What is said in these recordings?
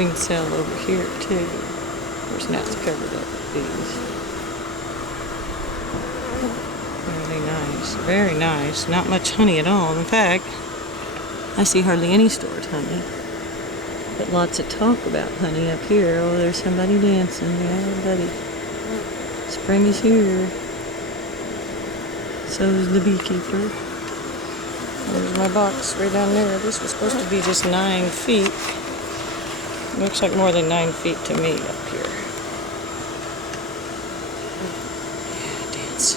queen cell over here too. There's nets covered up with bees. Really nice, very nice. Not much honey at all. In fact, I see hardly any stored honey. But lots of talk about honey up here. Oh, there's somebody dancing. Yeah, buddy. Spring is here. So is the beekeeper. There's my box right down there. This was supposed to be just 9 feet. Looks like more than 9 feet to me up here. Yeah, dance.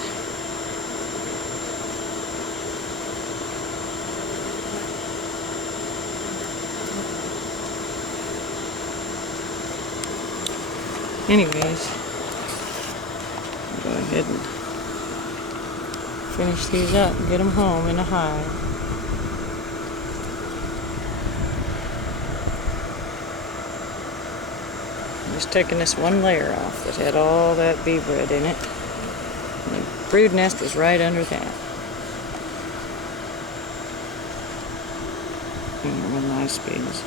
Anyways, I'll go ahead and finish these up and get them home in a hive. I'm just taking this one layer off that had all that bee bread in it. And the brood nest was right under that. And nice bees.